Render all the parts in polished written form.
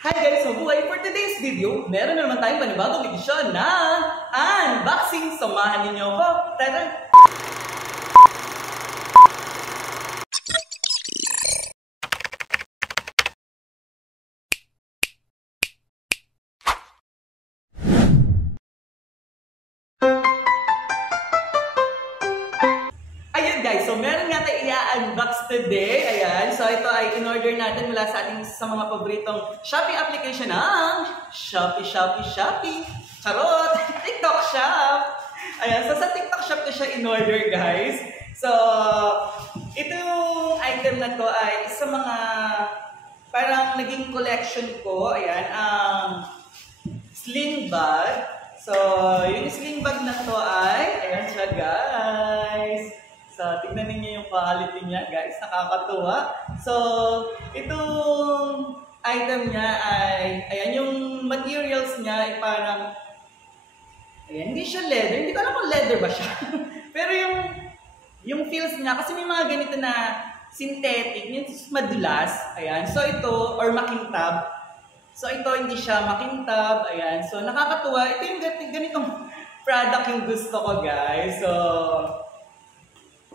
Hi guys! Mabuhay! For today's video, meron na naman tayong panibagong edisyon ng unboxing. Samahan ninyo ako. Tara! Ayun guys, so meron nga tayo i-unbox today. Ayan, so ito ay in-order natin mula sa ating sa mga paboritong Shopee application ng Shopee. Charot! TikTok Shop! Ayan, so sa TikTok Shop ko siya in-order guys. So, itong item na to ay isa mga parang naging collection ko. Ayan, ang sling bag. So, yung sling bag na to ay, ayan siya guys. So, tignan niyo yung quality niya, guys. Nakakatuwa. So, itong item niya ay, ayan, yung materials niya ay parang, ayan, hindi siya leather. Hindi ko alam kung leather ba siya. Pero yung feels niya, kasi may mga ganito na synthetic, yung madulas, ayan. So, ito, or makintab. So, ito, hindi siya makintab, ayan. So, nakakatuwa. Ito yung ganitong product yung gusto ko, guys. So,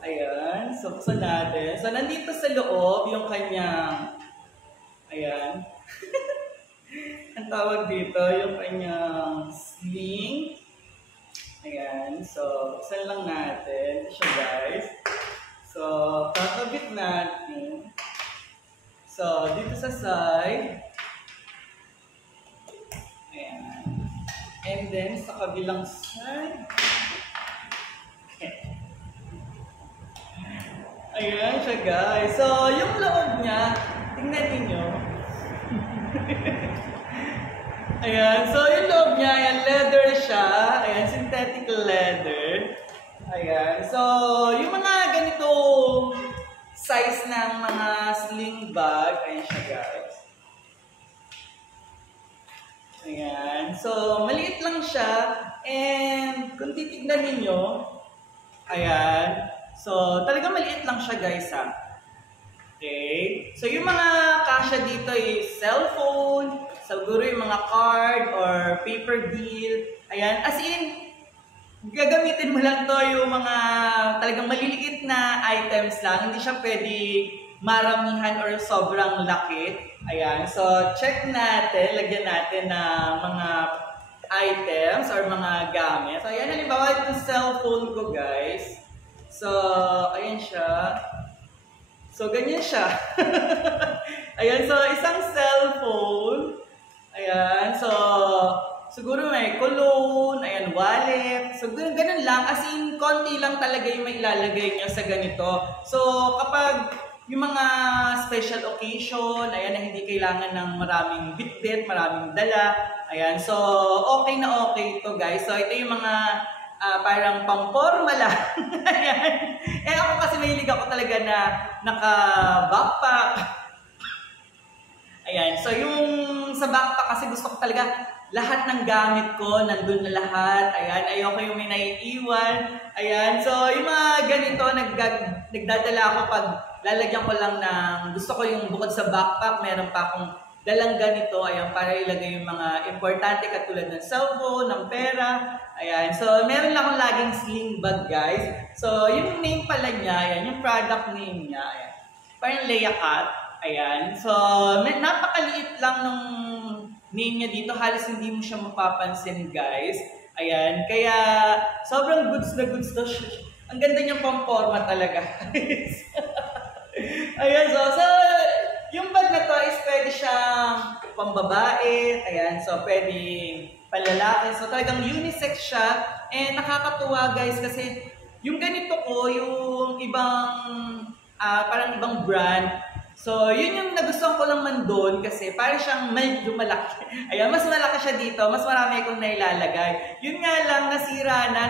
ayan, so buksan natin. So, nandito sa loob yung kanyang, ayan, ang tawag dito, yung kanyang sling. Ayan, so buksan lang natin siya guys. So, kakabit natin. So, dito sa side. Ayan. And then, sa kabilang side. Ayan siya guys. So, yung loob niya, tingnan niyo. Ayan. So, yung loob niya, ayan, leather siya. Ayan, synthetic leather. Ayan. So, yung mga ganitong size ng mga sling bag, ayan siya guys. Ayan. So, maliit lang siya. And, kung titignan ninyo, ayan. So, talaga maliit lang siya guys ha. Okay? So, yung mga kasya dito is cellphone, siguro yung mga card or paper bill. Ayan, as in, gagamitin mo lang to yung mga talagang maliliit na items lang. Hindi siya pwede maramihan or sobrang laki. Ayan, so check natin, lagyan natin na mga items or mga gamit. So, ayan, halimbawa itong cellphone ko guys. So, ayan siya. So, ganyan siya. Ayan, so, isang cellphone. Ayan, so, siguro may cologne, ayan, wallet. So, ganun lang. As in, konti lang talaga yung may ilalagay nyo sa ganito. So, kapag yung mga special occasion, ayan, na hindi kailangan ng maraming bitbit, maraming dala. Ayan, so, okay na okay ito, guys. So, ito yung mga parang pang-forma lang. Ayan. Eh ako kasi mahilig ako talaga na naka-backpack. Ayan. So yung sa backpack kasi gusto ko talaga lahat ng gamit ko, nandun na lahat. Ayan. Ayoko yung may naiiwan. Ayan. So yung mga ganito, nagdadala ako pag lalagyan ko lang ng, gusto ko yung bukod sa backpack, meron pa akong dalang ganito, ayan, para ilagay yung mga importante katulad ng cellphone, ng pera, ayan. So, meron lang akong laging sling bag, guys. So, yung name pala niya, ayan, yung product name niya, ayan. Parang Leia Cat, ayan. So, napakaliit lang ng name niya dito, halos hindi mo siya mapapansin, guys. Ayan, kaya sobrang goods na goods to. Ang ganda niyang pang-forma talaga, guys. Ayan, so, yung bag na to is pwede siyang pambabae, ayan, so pwede panlalaki. So talagang unisex siya. And nakakatuwa guys kasi yung ganito ko, yung ibang, parang ibang brand. So yun yung nagustuhan ko naman doon kasi parang siyang medyo malaki. Ayan, mas malaki siya dito, mas marami akong nailalagay. Yun nga lang, nasira na.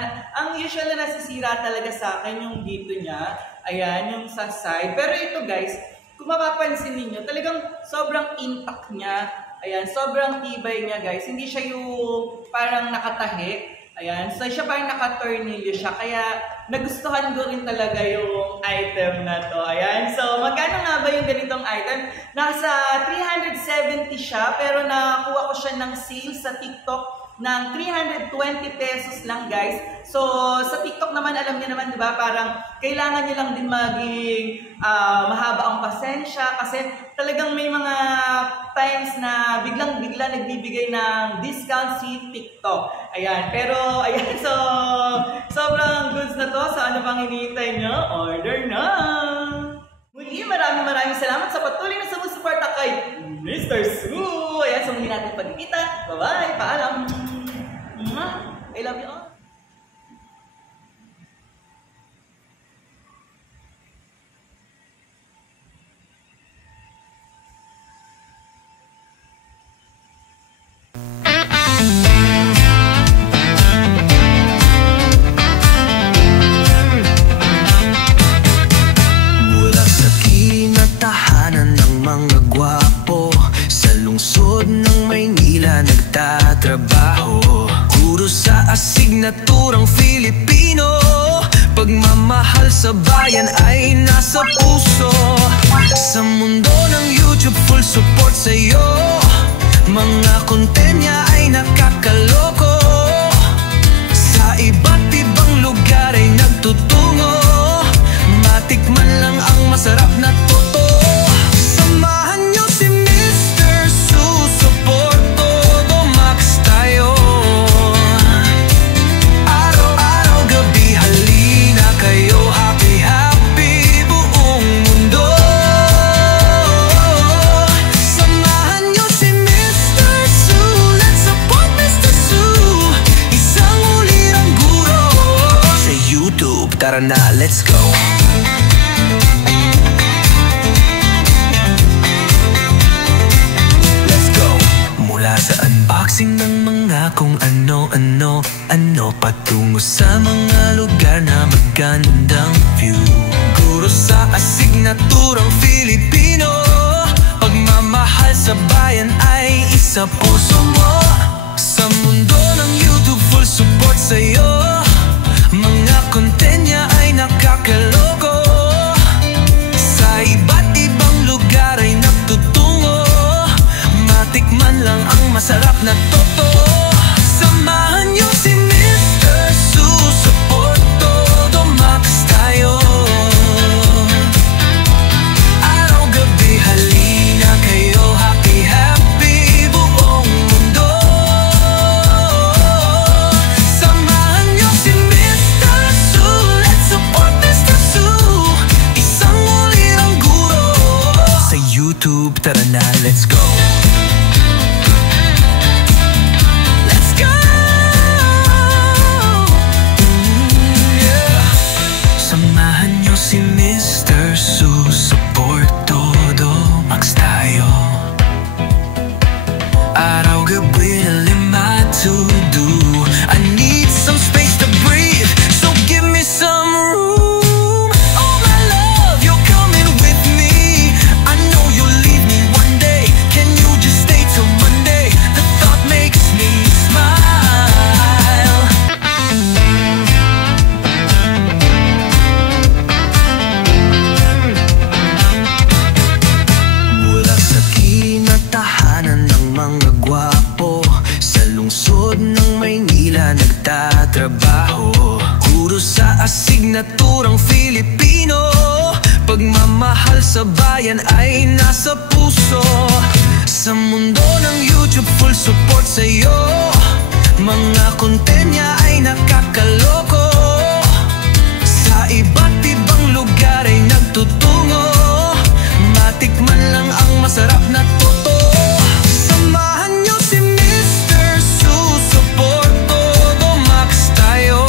Ang usual na nasisira talaga sa akin yung dito niya. Ayan, yung sa side. Pero ito guys, kung mapapansin niyo, talagang sobrang intact niya. Ayan, sobrang tibay niya guys. Hindi siya yung parang nakatahi. Ayan, so siya parang nakatornilyo siya. Kaya nagustuhan ko rin talaga yung item na to. Ayan. So, magkano nga ba yung ganitong item? Nasa 370 siya, pero nakuha ko siya ng sale sa TikTok ng 320 pesos lang, guys. So, sa TikTok naman, alam niyo naman, di ba, parang kailangan niyo lang din maging mahaba ang pasensya kasi talagang may mga times na biglang-bigla nagbibigay ng discount si TikTok. Ayan, pero, ayan, so, sobrang goods na to. So, ano bang hinihintay niyo? Order na! Muli, maraming salamat sa patuloy na sumusuporta kay Mr. Sue! Ayan, so muli natin pagkikita. Bye-bye! Paalam! I love you all! Asignaturang Filipino, pagmamahal sa bayan ay nasa puso. Sa mundo ng YouTube, full support sa'yo. Mga content niya ay nakakaloko. Sa iba't ibang lugar ay nagtutungo. Matikman lang ang masarap na totoo. Samahan niyo si Mr. Sue, support todo max tayo. Tara na, let's go! Let's go! Mula sa unboxing ng mga kung ano-ano patungo sa mga lugar na magandang view. Guro sa asignaturang Filipino, pagmamahal sa bayan ay isa puso mo. Sa mundo ng YouTube, full support sa'yo. Mga content niya ay nakakaloko. Sa iba't ibang lugar ay nagtutungo. Matikman lang ang masarap na totoo. Samahan niyo si Mr. Sue, support todo max tayo. Araw-gabi halina kayo, happy happy buong mundo. Samahan niyo si YouTube, tara na, let's go! Let's go! Yeah. Samahan niyo si Mr. Sue, support todo max tayo. Araw-gabi na lima to do. I need some space to breathe, so give me some room. Asignaturang Filipino, pagmamahal sa bayan ay nasa puso. Sa mundo ng YouTube, full support sa'yo. Mga content niya ay nakakaloko. Sa iba't ibang lugar ay nagtutungo. Matikman lang ang masarap na totoo. Samahan niyo si Mr. Sue, support todo max tayo.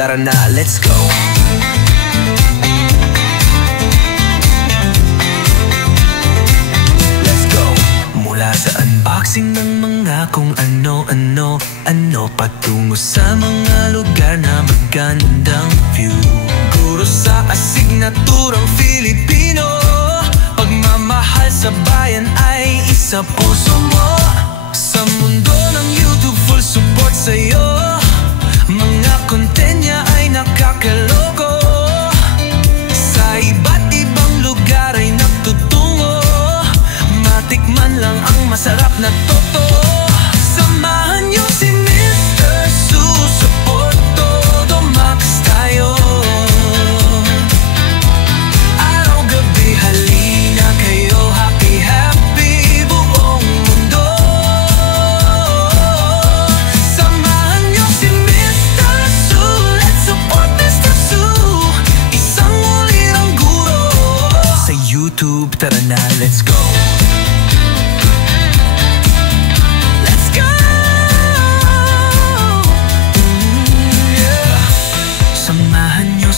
Tara na, let's go! Let's go! Mula sa unboxing ng mga mga kung ano patungo sa mga lugar na magandang view. Guro sa asignaturang Filipino, pagmamahal sa bayan ay isa puso mo. Sa mundo ng YouTube, full support sa'yo. Mga content niya ay nakakaloko. Sa iba't ibang lugar ay nagtutungo. Matikman lang ang masarap na totoo. Samahan niyo si Mr. Support todo max tayo. Araw-gabi halina kayo, happy happy buong mundo. Samahan niyo si Mr. Su, let's support Mr. Su. Isang ulirang guro. Sa YouTube, tara na, let's go.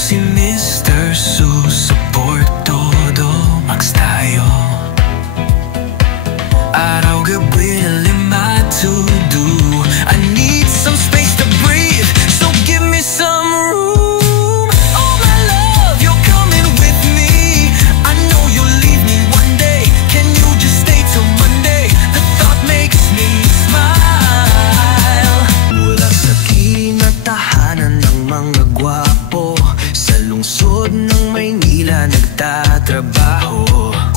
Si Mr. Su, support todo max tayo. Araw-gabi na lima to do. I need some space to breathe, so give me some room. Oh my love, you're coming with me. I know you'll leave me one day. Can you just stay till Monday? The thought makes me smile. Mula sa kinatahanan ng mga gwapo, sa lungsod ng Maynila nagtatrabaho.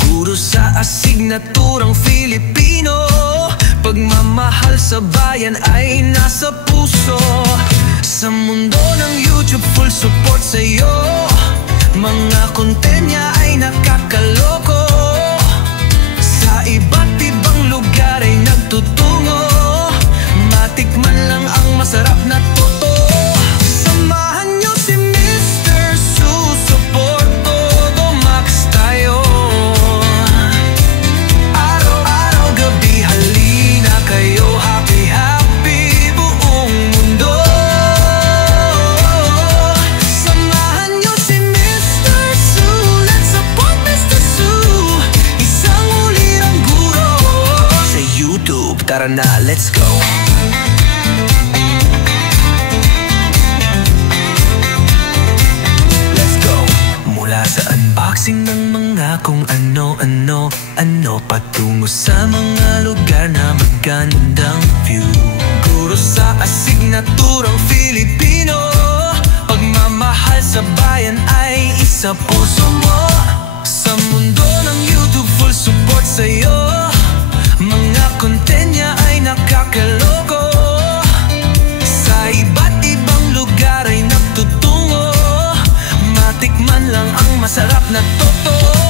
Guro sa asignaturang Filipino, pagmamahal sa bayan ay nasa puso. Sa mundo ng YouTube, full support sa'yo. Mga content niya ay nakakaloko. Sa iba't ibang lugar ay nagtutungo. Matikman lang ang masarap na totoo. Samahan niyo si Mr. Su, support todo max tayo. Araw-araw gabi halina kayo, happy happy buong mundo. Samahan niyo si Mr. Su, let's support Mr. Su. Isang ulirang guro. Sa YouTube, tara na, let's go. Sa unboxing ng mga kung ano patungo sa mga lugar na magandang view. Guro sa asignaturang Filipino, pagmamahal sa bayan ay isa puso mo. Sa mundo ng YouTube, full support sa'yo. Mga content niya ay nakakaloko. Sa iba't ibang lugar ay nagtutungo. Matikman lang ang masarap na totoo.